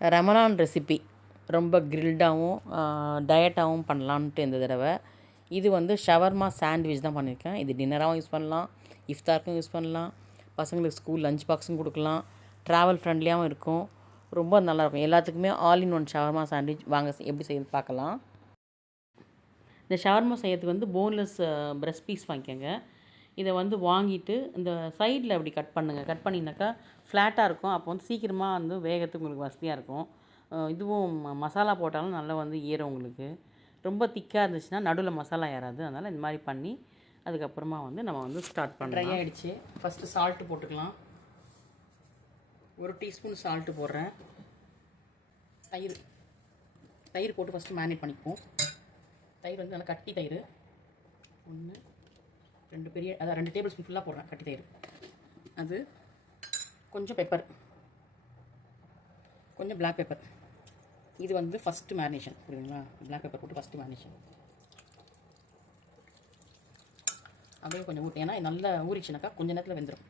Ramadan recipe ரொம்ப கிரில்டாகவும் டயட்டாகவும் பண்ணலான்ட்டு இந்த தடவை. இது வந்து ஷவர்மா சாண்ட்விச் தான் பண்ணியிருக்கேன். இது டின்னராகவும் யூஸ் பண்ணலாம், இஃப்தாருக்கும் யூஸ் பண்ணலாம், பசங்களுக்கு ஸ்கூல் லஞ்ச் பாக்ஸும் கொடுக்கலாம், ட்ராவல் ஃப்ரெண்ட்லியாகவும் இருக்கும், ரொம்ப நல்லாயிருக்கும். எல்லாத்துக்குமே all in one shawarma sandwich வாங்க எப்படி செய்யுது பார்க்கலாம். இந்த ஷவர்மா செய்யறதுக்கு வந்து போன்லெஸ் பிரெஸ்ட் பீஸ் வாங்கிக்கோங்க. இதை வந்து வாங்கிட்டு இந்த சைடில் அப்படி கட் பண்ணுங்கள். கட் பண்ணிங்கனாக்கா ஃப்ளாட்டாக இருக்கும். அப்போ வந்து சீக்கிரமாக வந்து வேகத்துக்கு உங்களுக்கு வசதியாக இருக்கும். இதுவும் மசாலா போட்டாலும் நல்லா வந்து ஏறும் உங்களுக்கு. ரொம்ப திக்காக இருந்துச்சுன்னா நடுவில் மசாலா ஏறாது. அதனால் இந்த மாதிரி பண்ணி அதுக்கப்புறமா வந்து நம்ம வந்து ஸ்டார்ட் பண்ணுறோம். ட்ரை ஆகிடுச்சு. ஃபஸ்ட்டு சால்ட்டு போட்டுக்கலாம். 1 டீஸ்பூன் சால்ட்டு போடுறேன். தயிர் போட்டு ஃபஸ்ட்டு மேரினேட் பண்ணிப்போம். தயிர் வந்து நல்லா கட்டி தயிர் 1 2 பெரிய அதான் 2 டேபிள் ஸ்பூன் ஃபுல்லாக போடுறேன் கட்டி தயிர். அது கொஞ்சம் பெப்பர், கொஞ்சம் பிளாக் பெப்பர். இது வந்து ஃபஸ்ட்டு மேரினேஷன் புரியுதுங்களா. பிளாக் பெப்பர் போட்டு ஃபஸ்ட்டு மேரினேஷன் அப்படியே கொஞ்சம் ஊற்றி, ஏன்னா நல்லா ஊறிச்சுனாக்கா கொஞ்சம் நேரத்தில் வெந்துடும்.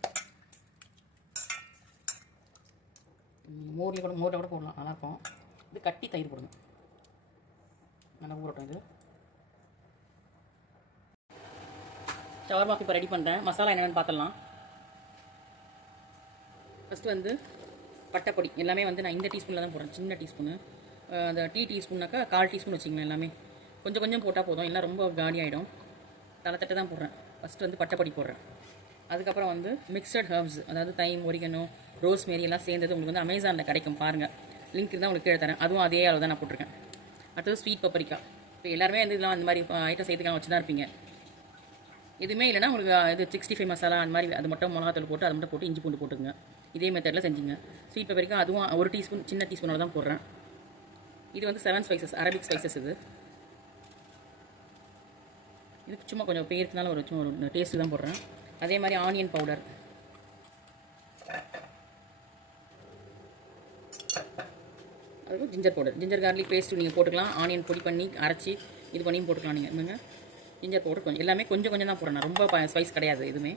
மோரில் கூட போடலாம், நல்லாயிருக்கும். இது கட்டி தயிர் போடுங்க, நல்லா ஊறட்டும். இது ஷவர்மாக்கு இப்போ ரெடி பண்ணுறேன். மசாலா என்னென்னு பார்த்துடலாம். ஃபஸ்ட்டு வந்து பட்டைப்பொடி எல்லாமே வந்து நான் இந்த டீஸ்பூனில் தான் போடுறேன், சின்ன டீஸ்பூனு. அந்த டீஸ்பூன்னாக்கா 1/4 டீஸ்பூன் வச்சுக்கோங்க. எல்லாமே கொஞ்சம் கொஞ்சம் போட்டால் போதும், இல்லை ரொம்ப காலி ஆகிடும். தட்டை தான் போடுறேன். ஃபஸ்ட்டு வந்து பட்டைப்பொடி போடுறேன். அதுக்கப்புறம் வந்து மிக்சட் ஹர்ப்ஸ், அதாவது தைம், ஒரிகனோ, ரோஸ்மேரி எல்லாம் சேர்ந்தது உங்களுக்கு வந்து அமேசானில் கிடைக்கும், பாருங்கள். லிங்க் தான் உங்களுக்கு கீழே தரேன். அதுவும் அதே அளவு தான் நான் போட்டிருக்கேன். அடுத்தது ஸ்வீட் பப்பரிக்கா. இப்போ எல்லாருமே வந்து இதெல்லாம் அந்த மாதிரி ஐட்டம் சேர்த்துக்கலாம் வச்சு தான் இருப்பீங்க. எதுவுமே இல்லைனா உங்களுக்கு இது 65 மசாலா அந்த மாதிரி அது மட்டும் மிளகாத்தூள் போட்டு அதை மட்டும் போட்டு இஞ்சி பூண்டு போட்டுங்க. இதே மெத்தடில் செஞ்சுங்க. ஸ்வீட் பெப்பரிக்கா அதுவும் 1 டீஸ்பூன், சின்ன டீஸ்பூனோட தான் போடுறேன். இது வந்து 7 ஸ்பைசஸ், அரபிக் ஸ்பைசஸ். இது சும்மா கொஞ்சம் பேருக்குனால சும்மா ஒரு டேஸ்ட்டு தான் போடுறேன். அதே மாதிரி ஆனியன் பவுடர், அதுவும் ginger powder, ginger garlic paste நீங்கள் போட்டுக்கலாம். ஆனியன் பொடி பண்ணி அரைச்சி இது பண்ணியும் போட்டுக்கலாம் நீங்கள். என்னங்க ஜிஞ்சர் பவுடர் கொஞ்சம், எல்லாமே கொஞ்சம் கொஞ்சம் தான் போடுறேன், ரொம்ப ஸ்பைஸ் கிடையாது எதுவுமே.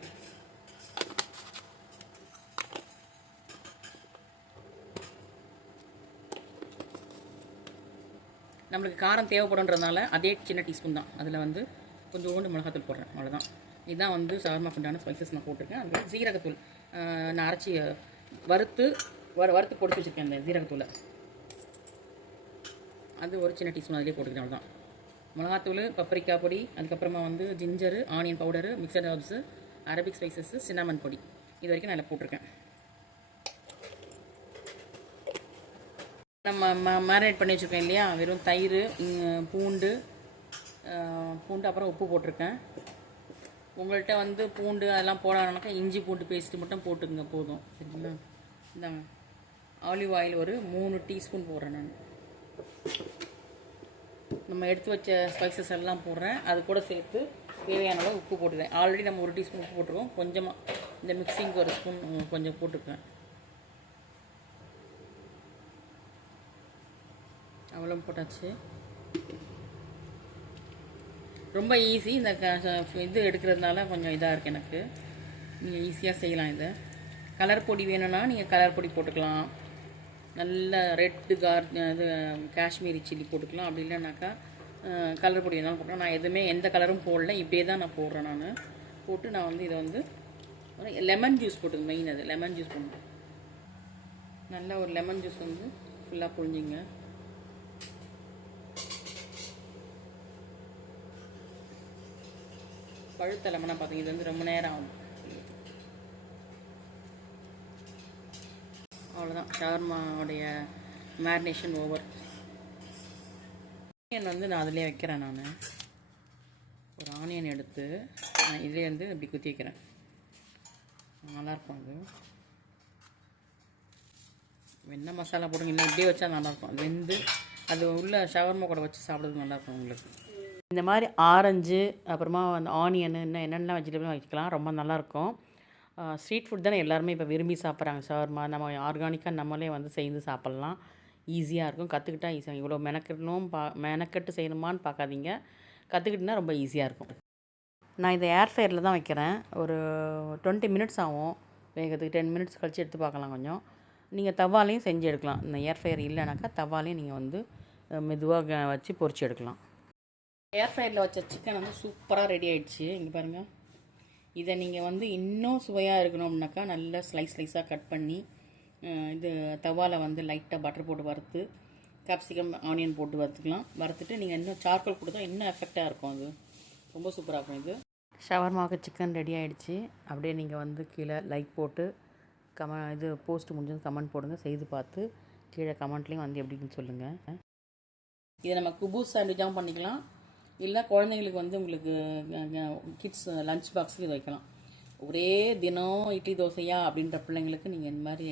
நம்மளுக்கு காரம் தேவைப்படுன்றதுனால அதே சின்ன டீஸ்பூன் தான், அதில் வந்து கொஞ்சோண்டு மிளகாத்தூள் போடுறேன், அவ்வளோதான். இதுதான் வந்து ஷவர்மா ஃபுட்டான ஸ்பைசஸ் நான் போட்டிருக்கேன். அதில் ஜீரகத்தூள் நான் அரைச்சி வறுத்து பொடிச்சு வச்சுருக்கேன். அந்த ஜீரகத்தூளை அது ஒரு சின்ன டீஸ்பூன் அதிலே போட்டுக்கிறேன், அவ்வளோதான். மிளகாத்தூள், பப்பரிக்கா பொடி, அதுக்கப்புறமா வந்து ginger, onion powder, mixed herbs, Arabic spices, cinnamon பொடி, இது வரைக்கும் நான் இதில் போட்டிருக்கேன். நம்ம மேரினேட் பண்ணி வச்சுருக்கேன் இல்லையா, வெறும் தயிர், பூண்டு அப்புறம் உப்பு போட்டிருக்கேன். உங்கள்கிட்ட வந்து பூண்டு அதெல்லாம் போடானாக்கா இஞ்சி பூண்டு பேஸ்ட்டு மட்டும் போட்டுங்க போதும், சரிங்களா. இந்தாங்க ஆலிவ் ஆயில் ஒரு 3 டீஸ்பூன் போடுறேன் நான். நம்ம எடுத்து வச்ச ஸ்பைசஸ் எல்லாம் போடுறேன். அது கூட சேர்த்து தேவையான அளவு உப்பு போட்டுக்கிறேன். ஆல்ரெடி நம்ம 1 டீஸ்பூன் உப்பு போட்டுருக்கோம். கொஞ்சமாக இந்த மிக்சிங்க்கு 1 ஸ்பூன் கொஞ்சம் போட்டுருக்கேன், அவ்வளோ போட்டாச்சு. ரொம்ப ஈஸி. இந்த இது எடுக்கிறதுனால கொஞ்சம் இதாக இருக்குது எனக்கு. நீங்கள் ஈஸியாக செய்யலாம். இதை கலர் பொடி வேணும்னா நீங்கள் கலர் பொடி போட்டுக்கலாம். நல்ல ரெட்டு இது காஷ்மீரி சில்லி போட்டுக்கலாம். அப்படி இல்லைனாக்கா கலர் பொடி வேணாலும் போட்டுக்கலாம். நான் எதுவுமே எந்த கலரும் போடல, இப்படியே தான் நான் போடுறேன். நான் போட்டு நான் வந்து இதை வந்து லெமன் ஜூஸ் போட்டுங்க. மெயின் அது லெமன் ஜூஸ் போடணும். நல்லா ஒரு லெமன் ஜூஸ் வந்து ஃபுல்லாக புழிஞ்சிங்க. பழுத்த லெமனாக பார்த்தீங்க, இது வந்து ரொம்ப நேரம் ஆகும். அவ்வளோதான், ஷவர்மாவுடைய மேரினேஷன் ஓவர். ஆனியன் வந்து நான் அதிலே வைக்கிறேன். நான் ஒரு ஆனியன் எடுத்து நான் இதிலே வந்து இப்படி குத்தி வைக்கிறேன். நல்லாயிருக்கும். அது என்ன மசாலா போடுங்க, இல்லை இப்படியே வச்சா நல்லாயிருக்கும். அது வெந்து அது உள்ள ஷவர்மா கூட வச்சு சாப்பிட்றதுக்கு நல்லாயிருக்கும் உங்களுக்கு. இந்த மாதிரி ஆரஞ்சு, அப்புறமா அந்த ஆனியனு, இன்னும் என்னென்ன வெஜிடபிளும் வைக்கலாம், ரொம்ப நல்லாயிருக்கும். ஸ்ட்ரீட் ஃபுட் தானே எல்லாருமே இப்போ விரும்பி சாப்பிட்றாங்க. ஷவர்மா நம்ம ஆர்கானிக்காக நம்மளே வந்து செய்து சாப்பிட்லாம். ஈஸியாக இருக்கும். கற்றுக்கிட்டா ஈஸியாக, இவ்வளோ மெனக்கெட்டு செய்யணுமான்னு பார்க்காதீங்க. கற்றுக்கிட்டுனா ரொம்ப ஈஸியாக இருக்கும். நான் இதை ஏர் ஃப்ரையரில் தான் வைக்கிறேன். ஒரு 20 மினிட்ஸ் ஆகும் வேகிறதுக்கு. 10 மினிட்ஸ் கழித்து எடுத்து பார்க்கலாம் கொஞ்சம். நீங்கள் தவாலையும் செஞ்சு எடுக்கலாம். இந்த ஏர் ஃப்ரையர் இல்லைனாக்கா தவாலையும் நீங்கள் வந்து மெதுவாக வச்சு பொரிச்சு எடுக்கலாம். ஏர் ஃப்ரையரில் வச்ச சிக்கன் வந்து சூப்பராக ரெடி ஆகிடுச்சு. இங்கே பாருங்கள். இதை நீங்கள் வந்து இன்னும் சுவையாக இருக்கணும் அப்படின்னாக்கா நல்லா ஸ்லைஸாக கட் பண்ணி இது தவாவில் வந்து லைட்டாக பட்டர் போட்டு வறுத்து கேப்சிகம் ஆனியன் போட்டு வறுத்துக்கலாம். வறுத்துட்டு நீங்கள் இன்னும் சார்கோல் கொடுத்தா இன்னும் எஃபெக்டாக இருக்கும். அது ரொம்ப சூப்பராக இருக்கும். இது ஷவர்மாவுக்கு சிக்கன் ரெடி ஆகிடுச்சு. அப்படியே நீங்கள் வந்து கீழே லைக் போட்டு இது போஸ்ட் முடிஞ்சது கமெண்ட் போடுங்க. செய்து பார்த்து கீழே கமெண்ட்லேயும் வந்து எப்படின்னு சொல்லுங்கள். இதை நம்ம குபூஸ் சாண்ட்விச்சாகவும் பண்ணிக்கலாம். இல்லை குழந்தைங்களுக்கு வந்து உங்களுக்கு கிட்ஸ் லஞ்ச் பாக்ஸுக்கு இது வைக்கலாம். ஒரே தினம் இட்லி தோசையா அப்படின்ற பிள்ளைங்களுக்கு நீங்கள் இந்த மாதிரி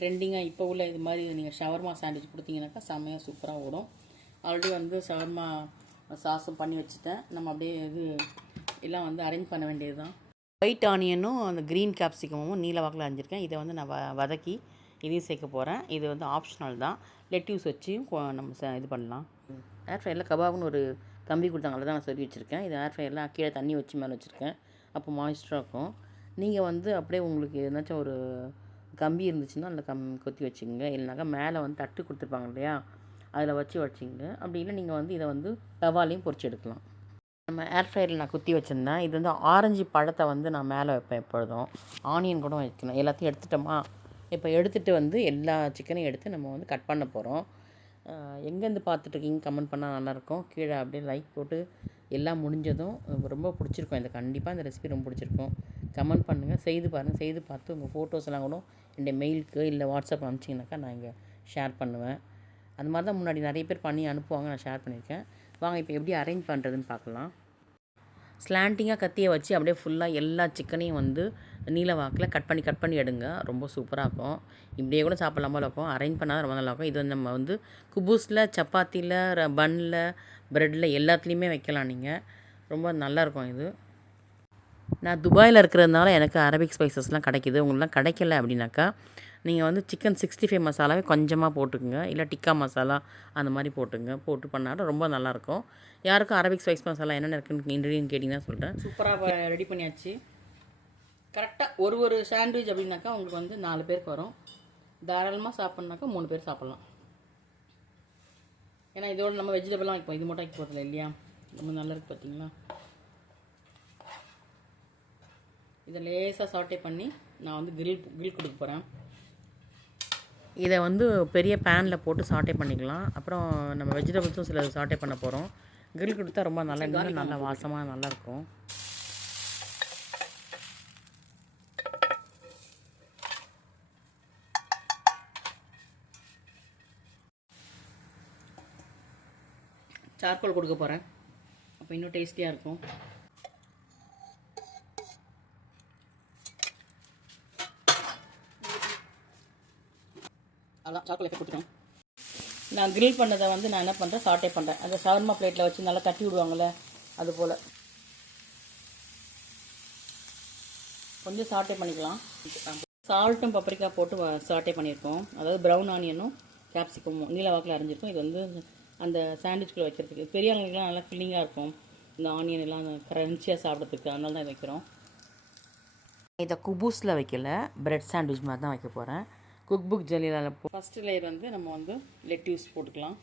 ட்ரெண்டிங்காக இப்போ உள்ள இது மாதிரி நீங்கள் ஷவர்மா சாண்ட்விச் கொடுத்தீங்கன்னாக்கா செம்மையாக சூப்பராக ஓடும். ஆல்ரெடி வந்து ஷவர்மா சாஸும் பண்ணி வச்சுட்டேன். நம்ம அப்படியே இது எல்லாம் வந்து அரேஞ்ச் பண்ண வேண்டியது தான். ஒயிட் ஆனியனும் அந்த க்ரீன் கேப்சிகமும் நீல வாக்கில் அரைஞ்சிருக்கேன். இதை வந்து நான் வதக்கி இதையும் சேர்க்க போகிறேன். இது வந்து ஆப்ஷனல் தான். லெட்யூஸ் வச்சும் நம்ம இது பண்ணலாம். ஏர் ஃப்ரையரில் கபாப்னு ஒரு கம்பி கொடுத்தாங்க, அதில் தான் நான் சொல்லி வச்சுருக்கேன். இது ஏர் ஃப்ரையரில் கீழே தண்ணி வச்சு மேலே வச்சுருக்கேன். அப்போ மாய்ஸ்டராக இருக்கும். நீங்கள் வந்து அப்படியே உங்களுக்கு ஏதாச்சும் ஒரு கம்பி இருந்துச்சுன்னா அதில் கொத்தி வச்சுக்கோங்க. இல்லைனாக்கா மேலே வந்து தட்டு கொடுத்துருப்பாங்க இல்லையா, அதில் வச்சுங்க. அப்படி இல்லை நீங்கள் வந்து இதை வந்து தவாலையும் பொரிச்சு எடுக்கலாம். நம்ம ஏர் ஃப்ரையரில் நான் குத்தி வச்சுருந்தேன். இது வந்து ஆரஞ்சு பழத்தை வந்து நான் மேலே வைப்பேன் எப்பொழுதும். ஆனியன் கூட வைக்கணும். எல்லாத்தையும் எடுத்துட்டோமா, இப்போ எடுத்துகிட்டு வந்து எல்லா சிக்கனையும் எடுத்து நம்ம வந்து கட் பண்ண போகிறோம். எங்கேருந்து பார்த்துட்ருக்கீங்க கமெண்ட் பண்ணால் நல்லாயிருக்கும். கீழே அப்படியே லைக் போட்டு எல்லாம் முடிஞ்சதும் ரொம்ப பிடிச்சிருக்கும். இந்த கண்டிப்பாக இந்த ரெசிபி ரொம்ப பிடிச்சிருக்கும். கமெண்ட் பண்ணுங்கள். செய்து பாருங்கள். செய்து பார்த்து உங்கள் ஃபோட்டோஸ் எல்லாம் கூட என்னுடைய மெயிலுக்கு இல்லை வாட்ஸ்அப் அனுப்பிச்சிங்கனாக்கா நான் இங்கே ஷேர் பண்ணுவேன். அந்த மாதிரி தான் முன்னாடி நிறைய பேர் பண்ணி அனுப்புவாங்க. நான் ஷேர் பண்ணியிருக்கேன். வாங்க இப்போ எப்படி அரேஞ்ச் பண்ணுறதுன்னு பார்க்கலாம். ஸ்லாண்டிங்காக கத்தியை வச்சு அப்படியே ஃபுல்லாக எல்லா சிக்கனையும் வந்து நீல வாக்கில் கட் பண்ணி எடுங்க. ரொம்ப சூப்பராக இருக்கும். இப்படியே கூட சாப்பிட்லாம இருக்கும். அரேஞ்ச் பண்ணால் ரொம்ப நல்லாயிருக்கும். இது வந்து நம்ம வந்து குபூஸில், சப்பாத்தியில், பன்னில், ப்ரெட்டில் எல்லாத்துலேயுமே வைக்கலாம். நீங்கள் ரொம்ப நல்லாயிருக்கும். இது நான் துபாயில் இருக்கிறதுனால எனக்கு அரபிக் ஸ்பைசஸ்லாம் கிடைக்கிது. உங்களுக்குலாம் கிடைக்கல அப்படின்னாக்கா நீங்கள் வந்து சிக்கன் 65 மசாலாவே கொஞ்சமாக போட்டுக்குங்க. இல்லை டிக்கா மசாலா அந்த மாதிரி போட்டு பண்ணாலும் ரொம்ப நல்லாயிருக்கும். யாருக்கும் அரபிக் ஸ்பைஸ் மசாலா என்னென்ன இருக்குன்னு இன்க்ரீடியன்ட் கேட்டிங்கன்னா சொல்கிறேன். சூப்பராக ரெடி பண்ணியாச்சு. கரெக்டாக ஒரு சாண்ட்விச் அப்படின்னாக்கா உங்களுக்கு வந்து 4 பேருக்கு வரும். தாராளமாக சாப்பிட்னாக்கா 3 பேர் சாப்பிட்லாம். ஏன்னா இதோட நம்ம வெஜிடபிள்லாம் வைப்போம். இது மட்டும் வைக்க போகிறதில்ல இல்லையா. ரொம்ப நல்லா இருக்குது பார்த்தீங்களா. இதை லேசாக சாட்டே பண்ணி நான் வந்து கிரில் கொடுக்க போகிறேன். இதை வந்து பெரிய பேனில் போட்டு சாட்டே பண்ணிக்கலாம். அப்புறம் நம்ம வெஜிடபிள்ஸும் சில சாட்டே பண்ண போகிறோம். கிரில் கொடுத்தா ரொம்ப நல்லா வாசமாக நல்லாயிருக்கும். சார்கோல் கொடுக்க போகிறேன். அப்போ இன்னும் டேஸ்டியாக இருக்கும். அதான் சார்கோல் எஃபெக்ட் கொடுத்துட்டேன். நான் கிரில் பண்ணதை வந்து நான் என்ன பண்ணுறேன், சாட்டே பண்ணுறேன். அந்த ஷவர்மா பிளேட்டில் வச்சு நல்லா தட்டி விடுவாங்கள்ல, அது போல் கொஞ்சம் சாட்டே பண்ணிக்கலாம். சால்ட்டும் பப்ரிக்கா போட்டு சாட்டே பண்ணியிருக்கோம். அதாவது ப்ரௌன் ஆனியனும் கேப்சிகமும் நீல வாக்கில் அரைஞ்சிருக்கும். இது வந்து அந்த சாண்ட்விச்குள்ளே வைக்கிறதுக்கு பெரியவங்களுக்குலாம் நல்லா ஃபில்லிங்காக இருக்கும். இந்த ஆனியன் எல்லாம் க்ரன்ச்சியாக சாப்பிட்றதுக்கு, அதனால தான் இதை வைக்கிறோம். இதை குபூஸில் வைக்கல, பிரெட் சாண்ட்விச் மாதிரி தான் வைக்க போகிறேன். குக் புக் ஜெல்லியில் ஃபஸ்ட்டு லேயர் வந்து நம்ம வந்து லெட்யூஸ் போட்டுக்கலாம்.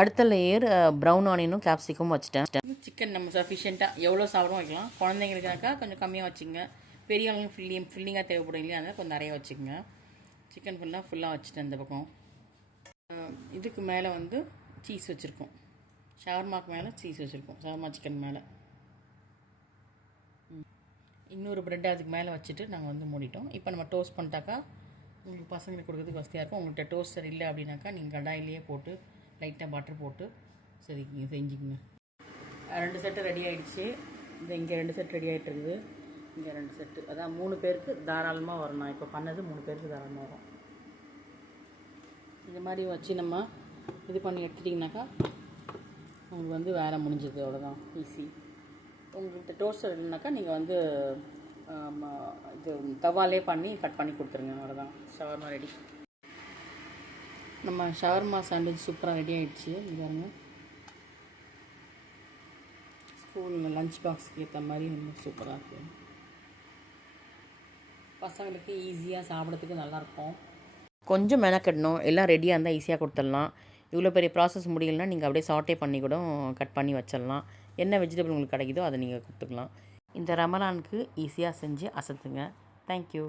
அடுத்த லேயர் ப்ரௌன் ஆனியனும் கேப்சிகமும் வச்சுட்டேன். சிக்கன் நம்ம சஃபிஷியண்ட்டாக எவ்வளோ சாப்பிடும் வைக்கலாம். குழந்தைங்களுக்குனாக்கா கொஞ்சம் கம்மியாக வச்சுங்க. பெரியவங்களுக்கு ஃபில்லிங்காக தேவைப்படும் இல்லையா, அதனால் கொஞ்சம் நிறைய வச்சுக்கோங்க. சிக்கன் ஃபுல்லாக வச்சுட்டேன். இந்த பக்கம் இதுக்கு மேலே வந்து சீஸ் வச்சுருக்கோம். ஷவர்மாக்கு மேலே சீஸ் வச்சுருக்கோம். ஷவர்மா சிக்கன் மேலே இன்னொரு ப்ரெட்டை அதுக்கு மேலே வச்சுட்டு நாங்கள் வந்து மூடிட்டோம். இப்போ நம்ம டோஸ்ட் பண்ணிட்டாக்கா உங்களுக்கு பசங்களுக்கு கொடுக்குறதுக்கு வசதியாக இருக்கும். உங்கள்கிட்ட டோஸ்டர் இல்லை அப்படின்னாக்கா நீங்கள் கடாயிலேயே போட்டு லைட்டாக பட்டர் போட்டு செஞ்சுக்கோங்க. 2 செட்டு ரெடி ஆகிடுச்சு. இங்கே 2 செட் ரெடி ஆகிட்டு இருக்குது. இங்கே 2 செட்டு, அதான் 3 பேருக்கு தாராளமாக வரும். நான் இப்போ பண்ணது 3 பேருக்கு தாராளமாக வரும். இந்த மாதிரி வச்சு நம்ம இது பண்ணி எடுத்துட்டிங்கனாக்கா உங்களுக்கு வந்து வேலை முடிஞ்சது. அவ்வளோதான், ஈஸி. உங்களுக்கு டோஸ்டர் இல்லைனாக்கா நீங்கள் வந்து இது தவாலே பண்ணி கட் பண்ணி கொடுத்துருங்க. அவ்வளோதான், ஷவர்மா ரெடி. நம்ம ஷவர்மா சாண்ட்விச் சூப்பராக ரெடி ஆகிடுச்சு. பாருங்க, ஸ்கூலில் லஞ்ச் பாக்ஸுக்கு ஏற்ற மாதிரி ரொம்ப சூப்பராக இருக்குது. பசங்களுக்கு ஈஸியாக சாப்பிட்றதுக்கு நல்லாயிருக்கும். கொஞ்சம் மெனக்கெடணும், எல்லாம் ரெடியாக இருந்தால் ஈஸியாக கொடுத்துடலாம். இவ்வளோ பெரிய ப்ராசஸ் முடியலன்னா நீங்கள் அப்படியே சாட்டே பண்ணி கூட கட் பண்ணி வச்சிடலாம். என்ன வெஜிடபிள் உங்களுக்கு கிடைக்குதோ அதை நீங்கள் கொடுத்துக்கலாம். இந்த ரமலானுக்கு ஈஸியாக செஞ்சு அசத்துங்க. தேங்க்யூ.